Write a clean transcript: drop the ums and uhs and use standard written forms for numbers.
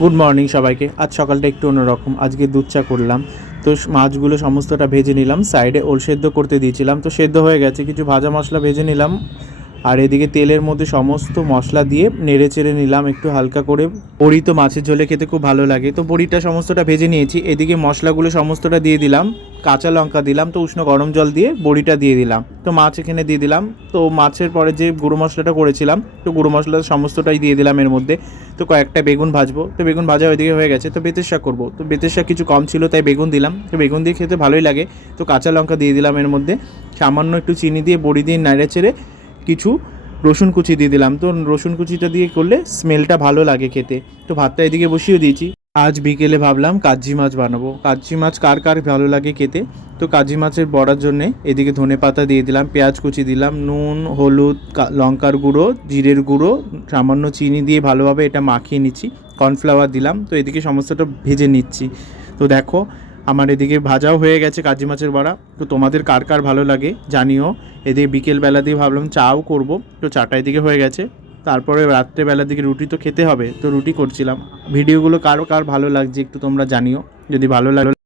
Good morning সবাইকে। আজ সকালটা একটু অন্যরকম, আজকে দুধ চা করলাম। তো মাছগুলো সমস্তটা ভেজে নিলাম, সাইডে ওল সেদ্ধ করতে দিয়েছিলাম, তো সেদ্ধ হয়ে গেছে। কিছু ভাজা মশলা ভেজে নিলাম, আর এদিকে তেলের মধ্যে সমস্ত মশলা দিয়ে নেড়ে চেড়ে নিলাম একটু হালকা করে। বড়ি তো মাছের ঝোলে খেতে খুব ভালো লাগে, তো বড়িটা সমস্তটা ভেজে নিয়েছি। এদিকে মশলাগুলো সমস্তটা দিয়ে দিলাম, কাঁচা লঙ্কা দিলাম, তো উষ্ণ গরম জল দিয়ে বড়িটা দিয়ে দিলাম, তো মাছ এখানে দিয়ে দিলাম। তো মাছের পরে যে গুঁড়ো মশলাটা করেছিলাম, তো গুঁড়ো মশলা সমস্তটাই দিয়ে দিলাম এর মধ্যে। তো কয়েকটা বেগুন ভাজবো, তো বেগুন ভাজা ওইদিকে হয়ে গেছে। তো বেতের শাক করবো, তো বেতের শাক কিছু কম ছিল তাই বেগুন দিলাম, তো বেগুন দিয়ে খেতে ভালোই লাগে। তো কাঁচা লঙ্কা দিয়ে দিলাম এর মধ্যে, সামান্য একটু চিনি দিয়ে বড়ি দিয়ে নেড়ে চেড়ে কিছু রসুন কুচি দিয়ে দিলাম। তো রসুন কুচিটা দিয়ে করলে স্মেলটা ভালো লাগে খেতে। তো ভাতটা এদিকে বসিয়ে দিয়েছি। আজ বিকেলে ভাবলাম কাজ্জি মাছ বানাবো। কাজ্জি মাছ কার কার ভালো লাগে খেতে। তো কাজ্জি মাছের বড়ার জন্যে এদিকে ধনে পাতা দিয়ে দিলাম, পেঁয়াজ কুচি দিলাম, নুন, হলুদ, লঙ্কার গুঁড়ো, জিরের গুঁড়ো, সামান্য চিনি দিয়ে ভালোভাবে এটা মাখিয়ে নিচ্ছি। কর্নফ্লাওয়ার দিলাম, তো এদিকে সমস্তটা ভেজে নিচ্ছি। তো দেখো আমার এদিকে ভাজাও হয়ে গেছে কাজ্জি মাছের বড়া। তো তোমাদের কার কার ভালো লাগে জানিও। এদিকে বিকেলবেলা দিয়ে ভাবলাম চাও করব, তো চাটা এদিকে হয়ে গেছে। তারপরে রাত্রেবেলার দিকে রুটি তো খেতে হবে, তো রুটি করছিলাম। ভিডিওগুলো কার কার ভালো লাগছে একটু তোমরা জানিও, যদি ভালো লাগে